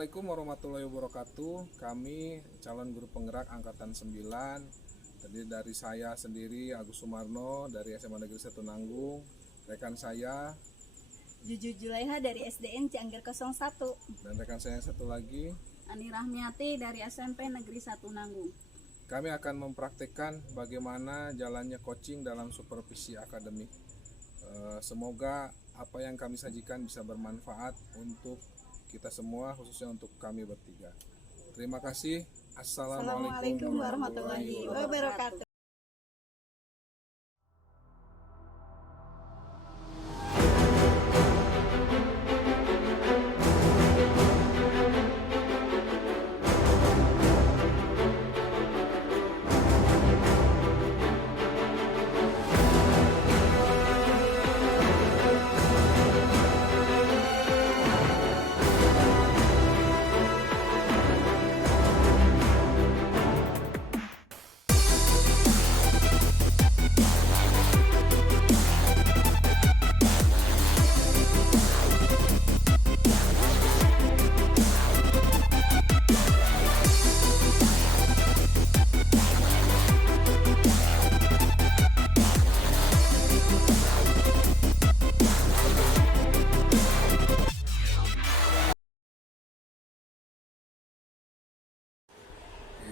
Assalamualaikum warahmatullahi wabarakatuh. Kami calon guru penggerak angkatan 9. Tadi dari saya sendiri Agus Sumarno dari SMA Negeri 1 Nanggung. Rekan saya Juju Julaiha dari SDN Cianggir 01. dan rekan saya yang satu lagi. Ani Rahmiati dari SMP Negeri 1 Nanggung. Kami akan mempraktikkan bagaimana jalannya coaching dalam supervisi akademik. Semoga apa yang kami sajikan bisa bermanfaat untuk kita semua, khususnya untuk kami bertiga. Terima kasih. Assalamualaikum warahmatullahi wabarakatuh.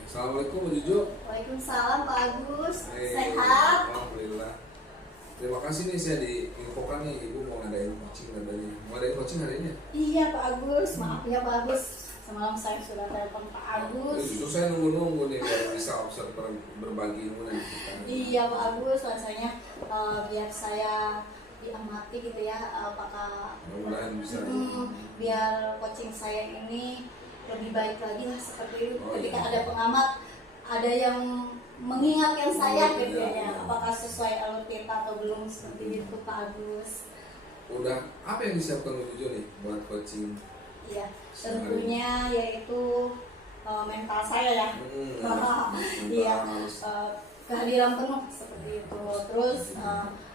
Assalamualaikum Bu Juju. Waalaikumsalam Pak Agus. Hey, Sehat? Alhamdulillah. Terima kasih nih, saya diinfokan nih Ibu mau ngadain coaching katanya. Mau ngadain coaching hari ini? Iya Pak Agus, maaf ya Pak Agus. Semalam saya sudah telepon Pak Agus. Justru saya nunggu nih biar bisa observ berbagi ilmu dan kita. Iya Pak Agus, rasanya biar saya diamati gitu ya, apakah Mudah-mudahan bisa. biar coaching saya ini lebih baik lagi lah seperti itu. Oh, Ketika iya. ada pengamat, ada yang mengingatkan saya Oh, gitu iya. ya, apakah sesuai alur kita atau belum, seperti itu Pak Agus. Udah apa yang disiapkan Bu Juju nih buat coaching? Iya, tentunya yaitu mental saya ya. Iya, kehadiran penuh seperti itu. Terus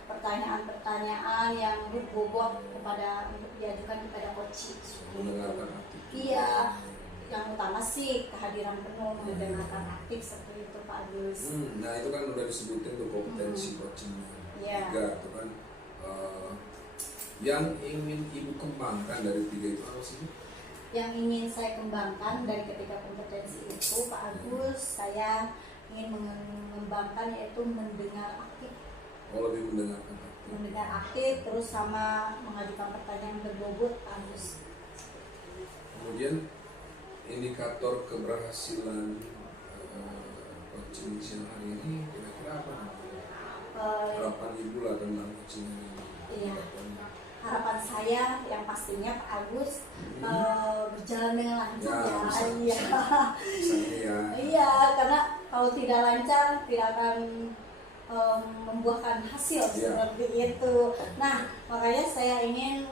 pertanyaan-pertanyaan yang berbobot kepada untuk diajukan kepada coaching. Mendengarkan aktif. Iya, yang utama sih kehadiran penuh, mendengarkan aktif seperti itu Pak Agus. Nah itu kan udah disebutin tuh kompetensi coachingnya. Iya. 3 itu kan yang ingin Ibu kembangkan dari 3 itu apa sih? Yang ingin saya kembangkan dari ketiga kompetensi itu Pak Agus, saya ingin mengembangkan yaitu mendengar aktif. Oh, lebih mendengarkan aktif. Mendengar aktif, terus sama mengajukan pertanyaan berbobot Pak Agus. Kemudian indikator keberhasilan coaching siang hari ini kira-kira apa? Harapan Ibu lah tentang coaching hari ini. Iya. Harapan saya yang pastinya Pak Agus berjalan dengan lancar Ya, ya. bisa. Iya. Misalnya ya. Iya, karena kalau tidak lancar tidak akan membuahkan hasil seperti itu. Nah, makanya saya ingin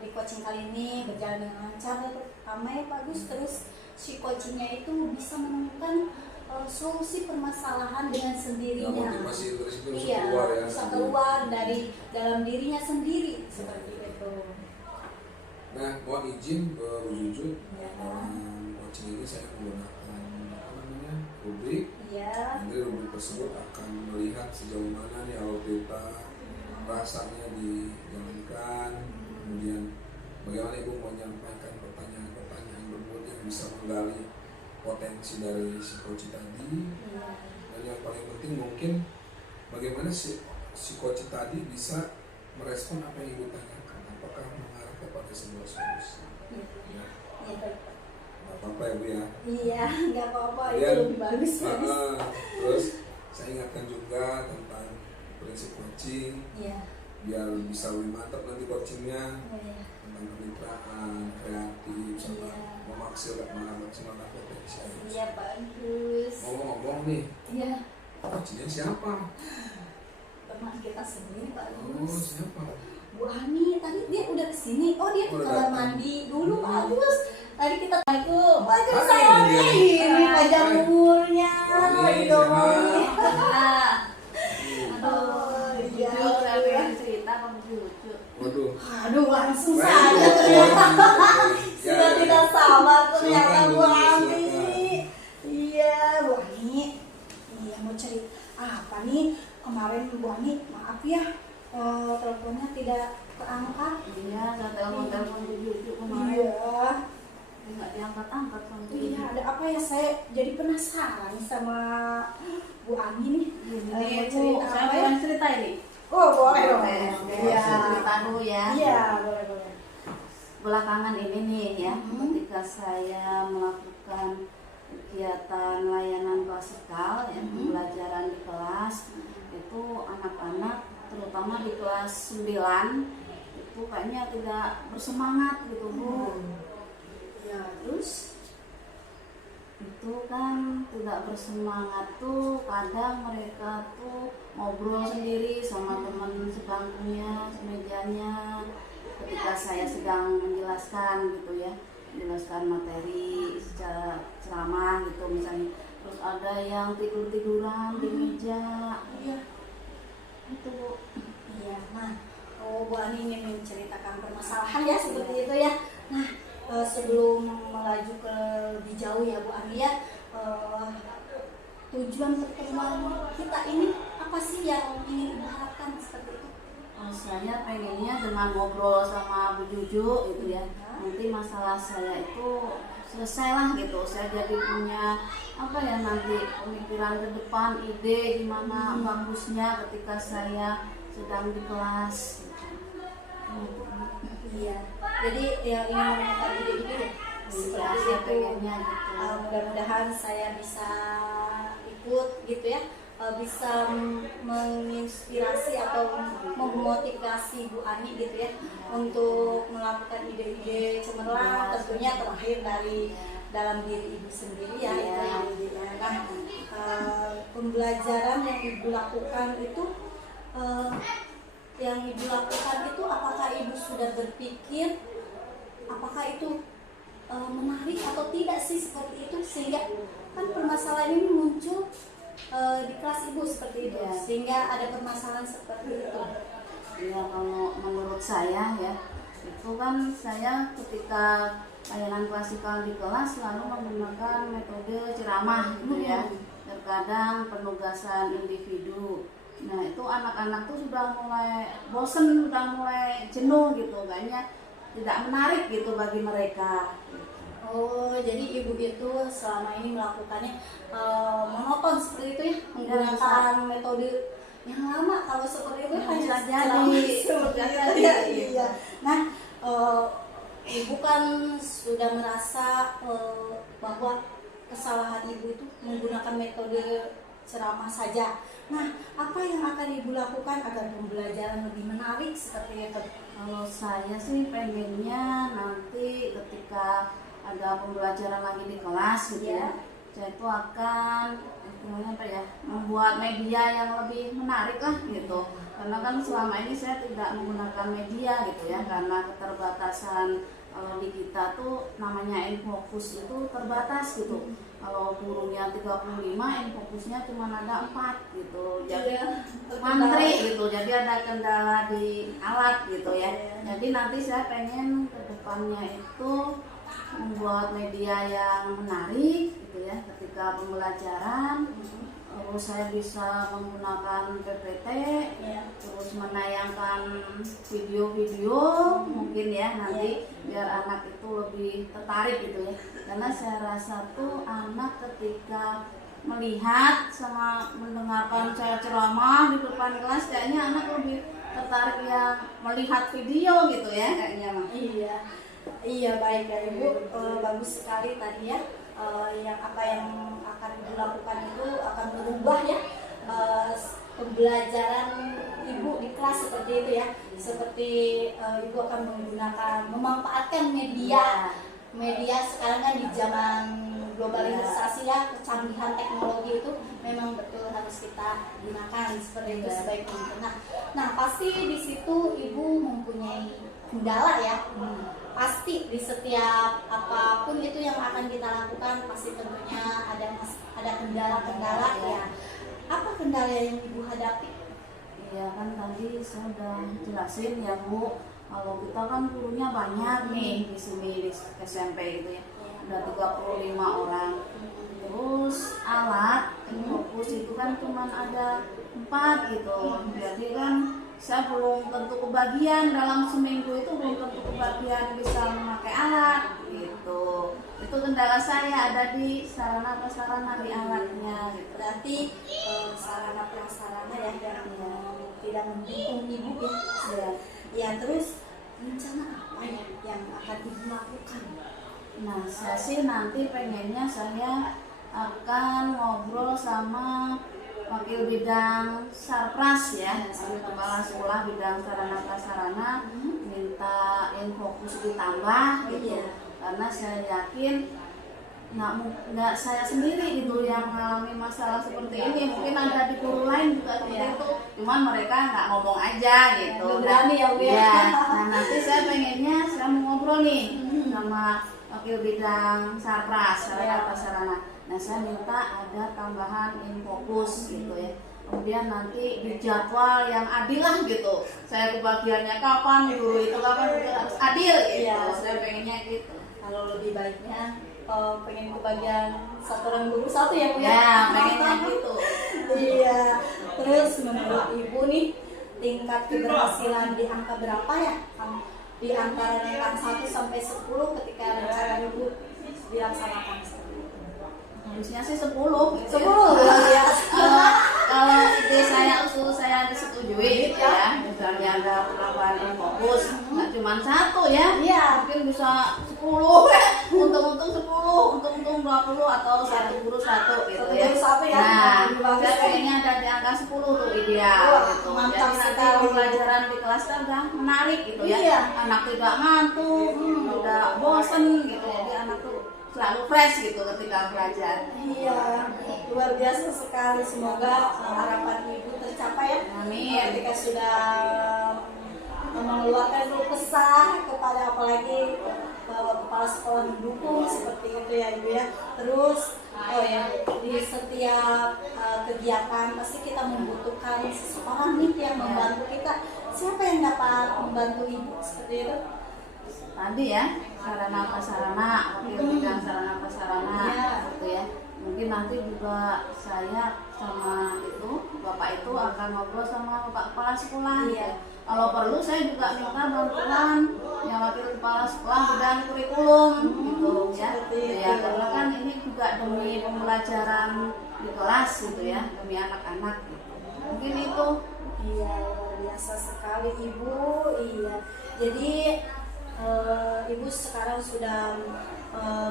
di coaching kali ini berjalan dengan lancar, pertama ya Pak Agus. Terus si coachingnya itu bisa menemukan solusi permasalahan dengan sendirinya. Ya, motivasi dari situ bisa Iya, keluar ya. bisa keluar dari dalam dirinya sendiri seperti itu. Nah, mohon izin Bu Juju, Ya. dalam coaching ini saya menggunakan apa namanya rubrik. Iya. Nanti rubrik tersebut akan melihat sejauh mana nih alur kita bahasanya dijalankan, kemudian bagaimana Ibu menyampaikan pertanyaan-pertanyaan berbobot yang bisa menggali potensi dari si coach tadi. Iya. Dan yang paling penting mungkin bagaimana si coach tadi bisa merespon apa yang Ibu tanyakan, apakah mengarah kepada sebuah solusi. Ya, Iya, baik. nggak apa-apa ya Bu ya. Iya, nggak apa-apa, itu Kemudian, lebih bagus. terus saya ingatkan juga tentang prinsip coaching Iya. biar bisa lebih mantap nanti coachingnya, Iya. tentang kemitraan, kreatif, sama Iya. memaksimalkan potensi. Iya bagus. Ngomong-ngomong nih, Iya, coachingnya siapa? teman kita sendiri Pak Oh, Agus. siapa? Bu Ani tadi dia udah kesini. Oh, dia ke Udah kamar datang. mandi dulu Pak Agus. Tadi kita itu Pak Agus Hai, sama dia. ini panjang Hai. umurnya. Mami, Aduh, sehat. Mami. Nah, Oh, iya. Juju sampai cerita kamu Juju. Waduh. Aduh, langsung Baik, saja. Bu. Ya, Sudah ya. tidak sabar mau cerita apa nih kemarin Bu Ani, maaf ya teleponnya tidak keangkat. Iya, saya telepon cucu kemarin. Iya. Nggak diangkat-angkat sama Iya, ada apa ya, saya jadi penasaran sama Bu Ani nih. Ini Cerita saya apa ya? pengen cerita ini. Oh boleh dong. Iya. Cerita dulu ya. Iya boleh. Belakangan ini nih ya, Mhm. ketika saya melakukan kegiatan layanan klasikal ya, pembelajaran di kelas, itu anak-anak terutama di kelas 9 itu kayaknya tidak bersemangat gitu Bu. Ya terus Itu kan tidak bersemangat tuh, kadang mereka tuh ngobrol sendiri sama teman sebangkunya, semejanya, ketika saya sedang menjelaskan gitu ya, menjelaskan materi secara ceramah gitu misalnya. Terus ada yang tidur-tiduran di meja. iya. Itu Bu. Iya, nah, Bu Ani ingin menceritakan permasalahan ya seperti itu ya. Nah, sebelum melaju ke lebih jauh ya Bu Ani ya, tujuan pertemuan kita ini apa sih yang ingin Ibu harapkan seperti itu? Saya pengennya dengan ngobrol sama Bu Juju gitu ya, nanti masalah saya itu selesai lah gitu. Saya jadi punya apa ya, nanti pemikiran ke depan, ide gimana bagusnya ketika saya sedang di kelas. Iya, jadi yang ingin menemukan ide-ide ya. Iya, Seperti saya itu. pengennya gitu. Mudah-mudahan saya bisa ikut gitu ya, bisa menginspirasi atau memotivasi Bu Ani gitu ya, untuk melakukan ide-ide cemerlang, tentunya terlahir dari dalam diri Ibu sendiri ya. Itu yang intinya. Nah, pembelajaran yang Ibu lakukan itu apakah Ibu sudah berpikir apakah itu menarik atau tidak sih seperti itu, sehingga kan permasalahan ini muncul di kelas Ibu seperti itu, Ya. sehingga ada permasalahan seperti itu. Ya kalau menurut saya ya, itu kan saya ketika layanan klasikal di kelas selalu menggunakan metode ceramah gitu ya. Terkadang penugasan individu. Nah itu anak-anak tuh sudah mulai bosen, sudah mulai jenuh gitu, kayaknya tidak menarik gitu bagi mereka. Oh, jadi Ibu itu selama ini melakukannya monoton seperti itu ya, menggunakan metode yang lama. Kalau seperti itu Bisa hanya jadi. seperti Bisa itu jadi. ya. Iya. Nah, Ibu kan sudah merasa bahwa kesalahan Ibu itu menggunakan metode ceramah saja. Nah, apa yang akan Ibu lakukan agar pembelajaran lebih menarik seperti itu? Kalau saya sih pengennya nanti ketika ada pembelajaran lagi di kelas gitu ya, saya itu akan apa ya, membuat media yang lebih menarik lah gitu. Karena kan selama ini saya tidak menggunakan media gitu ya, karena keterbatasan. Kalau di kita tuh namanya Infocus itu terbatas gitu. Kalau gurunya 35, Infocusnya cuma ada 4 gitu. Jadi mantri gitu. Jadi ada kendala di alat gitu ya. Jadi nanti saya pengen ke depannya itu membuat media yang menarik gitu ya ketika pembelajaran. Terus saya bisa menggunakan PPT, terus menayangkan video-video mungkin ya nanti biar anak itu lebih tertarik gitu ya. Karena saya rasa tuh anak ketika melihat sama mendengarkan saya ceramah di depan kelas, kayaknya anak lebih tertarik yang melihat video gitu ya kayaknya. Iya baik ya Ibu, bagus sekali tadi ya. Yang akan dilakukan itu akan berubah ya, pembelajaran Ibu di kelas seperti itu ya. Seperti Ibu akan memanfaatkan media sekarang kan di zaman globalisasi ya, kecanggihan teknologi itu memang betul harus kita gunakan seperti itu sebaik mungkin. Nah pasti di situ Ibu mempunyai kendala ya. Pasti di setiap apapun itu yang akan kita lakukan pasti tentunya ada kendala-kendala ya. Apa kendala yang Ibu hadapi? Iya kan tadi saya udah jelasin ya Bu, kalau kita kan gurunya banyak nih di sini di SMP itu ya, ada 35 orang. Terus alat fokus itu kan cuma ada 4 gitu. Jadi kan saya belum tentu kebagian dalam seminggu itu, belum tentu kebagian bisa memakai alat gitu. Itu kendala saya ada di sarana prasarana di alatnya gitu. Berarti sarana prasarana ya yang tidak mendukung ibu ya. Ya terus rencana apa ya yang akan ibu lakukan? Nah, saya sih nanti pengennya saya akan ngobrol sama wakil bidang Sarpras ya, kepala sekolah bidang sarana prasarana, minta fokus ditambah gitu. Karena saya yakin nggak saya sendiri gitu yang mengalami masalah seperti ini, mungkin ada di guru lain juga seperti itu, cuman mereka nggak ngomong aja gitu. Berani ya Bu ya. Nah nanti saya pengennya saya mau ngobrol nih sama wakil bidang Sarpras sarana prasarana. Nah saya minta ada tambahan fokus gitu ya. Kemudian nanti dijadwal yang adil lah gitu. Saya kebagiannya kapan, guru itu kapan, itu harus adil gitu. Saya pengennya gitu. Kalau lebih baiknya pengen kebagian satu orang guru satu ya Bu ya. Ya pengennya gitu. Iya. Terus menurut ibu nih tingkat keberhasilan di angka berapa ya? Di antara angka 1 sampai 10 ketika rencana ibu dilaksanakan? Harusnya sih 10 gitu 10 ya. Kalau ide saya usul saya disetujui gitu ya, misalnya ada penambahan fokus nggak cuma 1 ya, mungkin bisa 10 untung-untung 10, untung-untung 20 atau 1 guru 1 gitu ya. Nah, saya pengennya ada di angka 10 tuh ideal gitu. Jadi nanti pembelajaran di kelas kan udah menarik gitu ya. Anak tidak ngantuk, tidak bosen gitu. Jadi anak tuh selalu fresh gitu ketika belajar. Iya, luar biasa sekali. Semoga harapan ibu tercapai ya. Amin. Ketika sudah mengeluarkan keluh kesah kepada apalagi kepala sekolah mendukung seperti itu ya ibu ya. Terus di setiap kegiatan pasti kita membutuhkan seseorang nih yang membantu kita. Siapa yang dapat membantu ibu seperti itu? Tadi ya sarana prasarana, wakil bidang sarana prasarana gitu ya. Mungkin nanti juga saya sama itu bapak itu akan ngobrol sama bapak kepala sekolah. Kalau perlu saya juga minta bantuan yang wakil kepala sekolah bidang kurikulum gitu ya. Karena kan ini juga demi pembelajaran di kelas gitu ya, demi anak-anak gitu. Mungkin itu. Iya, luar biasa sekali ibu. Iya. Jadi ibu sekarang sudah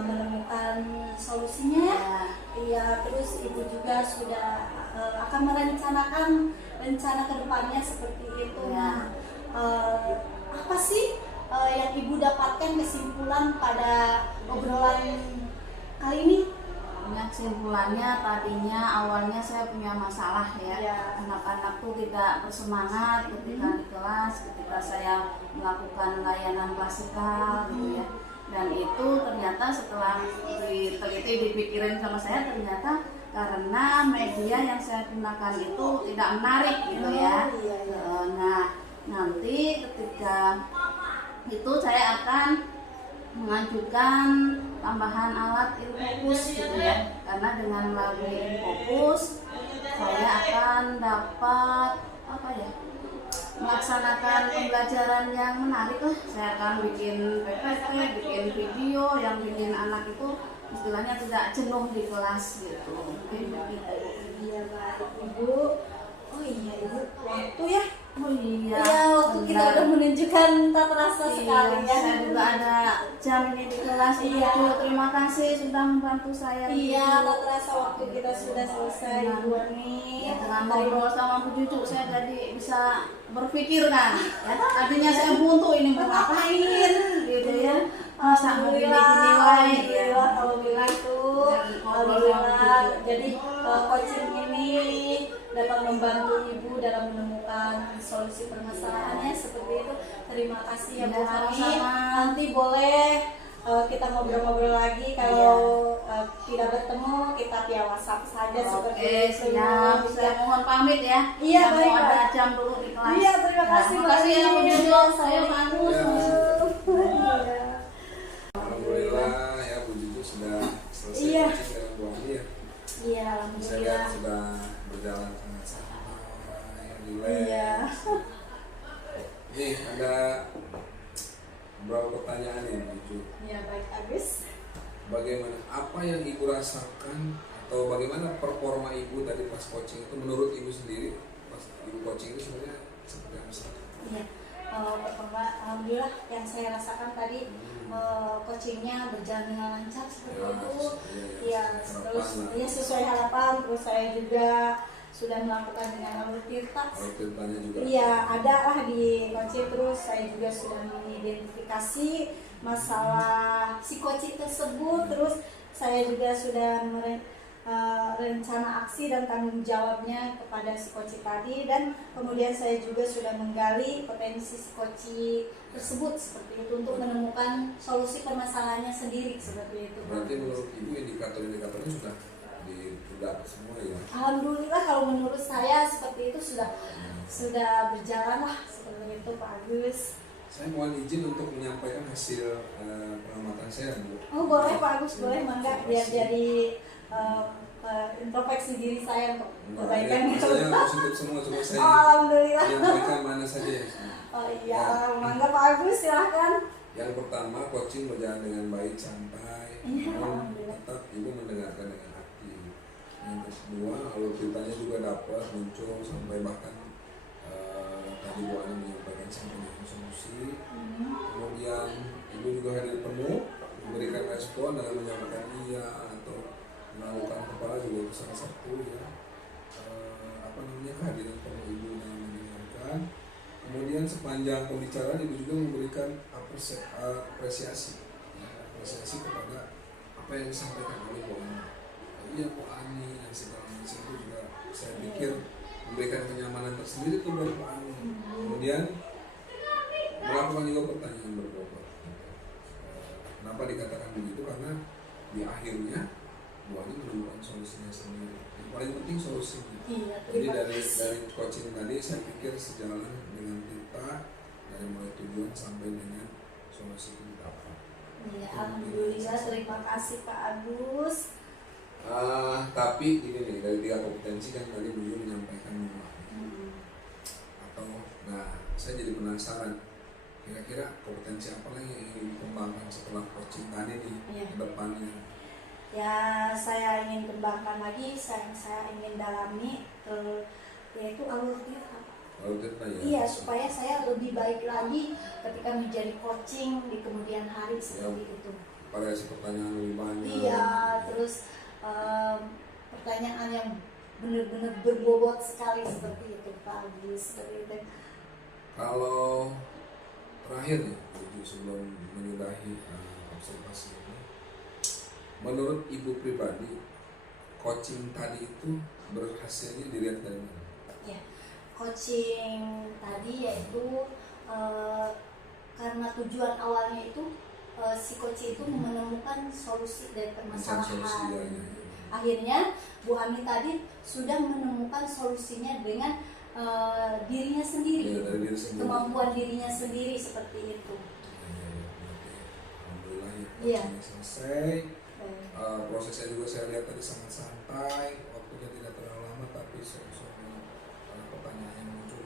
menemukan solusinya iya, terus ibu juga sudah akan merencanakan rencana kedepannya seperti itu. Nah, apa sih yang ibu dapatkan kesimpulan pada obrolan kali ini? Kesimpulannya tadinya awalnya saya punya masalah ya. Anak-anak tuh tidak bersemangat ketika di kelas, ketika saya melakukan layanan klasikal gitu ya. Dan itu ternyata setelah diteliti dipikirin sama saya, ternyata karena media yang saya gunakan itu tidak menarik gitu ya. Nah nanti ketika itu saya akan mengajukan tambahan alat infokus gitu ya, karena dengan melalui infokus saya akan dapat melaksanakan pembelajaran yang menarik lah. Saya akan bikin PPT, bikin video yang bikin anak itu istilahnya tidak jenuh di kelas gitu. Mungkin begitu. Iya baik ibu. Oh iya ibu, waktu ya. Oh iya. Iya, waktu kita udah menunjukkan tak terasa sekali ya. Saya juga ada jam ini di kelas. Terima kasih sudah membantu saya. Iya, tak terasa waktu kita sudah selesai ibu nih. Dengan ngobrol sama Bu Cucu saya jadi bisa berpikir kan. Ya, tadinya saya buntu ini mau ngapain gitu ya. Masa mau gini-gini wae. Alhamdulillah tuh. Alhamdulillah. Jadi coaching ini dapat membantu ibu dalam menemukan solusi permasalahannya seperti itu. Terima kasih ya Bu Hani. Nanti boleh kita ngobrol-ngobrol lagi kalau tidak bertemu kita via WhatsApp saja seperti itu. Siap. Saya mohon pamit ya. Iya baik. Ada jam dulu di kelas. Iya terima kasih. Terima kasih ya Bu Cucu. Saya bagus. Alhamdulillah ya Bu Cucu sudah selesai dengan Bu Hani ya. Iya, Saya lihat alhamdulillah. sudah berjalan sangat santai, Iya. relax. Nih ada beberapa pertanyaan nih, Ibu. Iya, baik Agus. Bagaimana apa yang ibu rasakan atau bagaimana performa ibu tadi pas coaching itu menurut ibu sendiri pas ibu coaching itu sebenarnya seperti apa sih? Iya. Pertama, alhamdulillah yang saya rasakan tadi coachingnya berjalan dengan lancar seperti itu. Ya, terus ya sesuai harapan. Terus saya juga sudah melakukan dengan alur tirta. Kalau ceritanya juga. Iya, ada lah di coaching. Terus saya juga sudah mengidentifikasi masalah si coaching tersebut. Terus saya juga sudah rencana aksi dan tanggung jawabnya kepada si coaching tadi, dan kemudian saya juga sudah menggali potensi si coaching tersebut seperti itu untuk menemukan solusi permasalahannya sendiri seperti itu. Berarti menurut ibu indikator-indikatornya sudah didapat semua ya? Alhamdulillah kalau menurut saya seperti itu sudah berjalan lah seperti itu Pak Agus. Saya mohon izin untuk menyampaikan hasil pengamatan saya, Bu. Oh boleh Pak Agus, boleh, mangga, biar jadi introspeksi diri saya untuk kebaikan itu. Misalnya positif semua, coba saya Alhamdulillah. menyampaikan mana saja ya. Oh iya, mangga Pak Agus, silahkan. Yang pertama, coaching berjalan dengan baik, santai, Iya, namun alhamdulillah. tetap ibu mendengarkan dengan aktif. Yang kedua, alur ceritanya juga dapat muncul sampai bahkan tadi Bu Ani menyampaikan sampai dengan solusi. Kemudian ibu juga hadir penuh, memberikan respon dengan menyampaikan iya atau melakukan kepala juga itu salah satu ya kehadiran penuh ibu dalam mendengarkan. Kemudian sepanjang pembicaraan ibu juga memberikan apresiasi kepada apa yang disampaikan oleh Bu Ani. Iya Bu Ani dan segala macam itu juga saya pikir memberikan kenyamanan tersendiri itu buat Bu Ani. Kemudian melakukan juga pertanyaan berbobot. Kenapa dikatakan begitu? Karena di akhirnya Bu Ani menemukan solusinya sendiri. Yang paling penting solusinya. Iya, Jadi terima dari kasih. coaching tadi saya pikir sejalan dengan kita dari mulai tujuan sampai dengan solusi yang didapat. Iya, alhamdulillah, terima kasih Pak Agus. Tapi ini nih dari 3 kompetensi kan tadi Bu Yu menyampaikan bahwa atau saya jadi penasaran kira-kira kompetensi apa lagi yang ingin dikembangkan setelah coaching tadi nih ke depannya. Ya, saya ingin kembangkan lagi, saya ingin dalami yaitu alur tirta. Alur tirta ya. Iya, supaya saya lebih baik lagi ketika menjadi coaching di kemudian hari seperti itu. Variasi pertanyaan lebih banyak. Iya, terus pertanyaan yang benar-benar berbobot sekali seperti itu Pak Agus, seperti itu. Kalau terakhir nih, sebelum menyudahi observasi ini, menurut ibu pribadi, coaching tadi itu berhasilnya dilihat dari mana? Ya, coaching tadi yaitu karena tujuan awalnya itu si coach itu menemukan solusi dari permasalahan. Akhirnya Bu Ami tadi sudah menemukan solusinya dengan dirinya sendiri, kemampuan dirinya sendiri seperti itu. Alhamdulillah Iya. Selesai. Prosesnya juga saya lihat tadi sangat santai, waktunya tidak terlalu lama, tapi soal pertanyaan yang muncul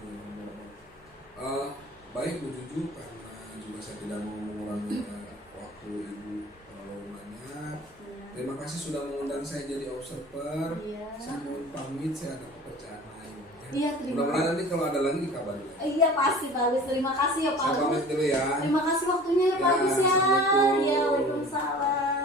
baik Bu Juju, karena juga saya tidak mau mengurangi waktu ibu terlalu banyak. Terima kasih sudah mengundang saya jadi observer. Saya mohon pamit, saya ada pekerjaan lain. Iya, Mudah-mudahan nanti kalau ada lagi dikabarin. Iya pasti bagus. Terima kasih ya Pak Saya Agus. pamit dulu ya. Terima kasih waktunya ya Pak Agus ya. Assalamualaikum. Iya, waalaikumsalam.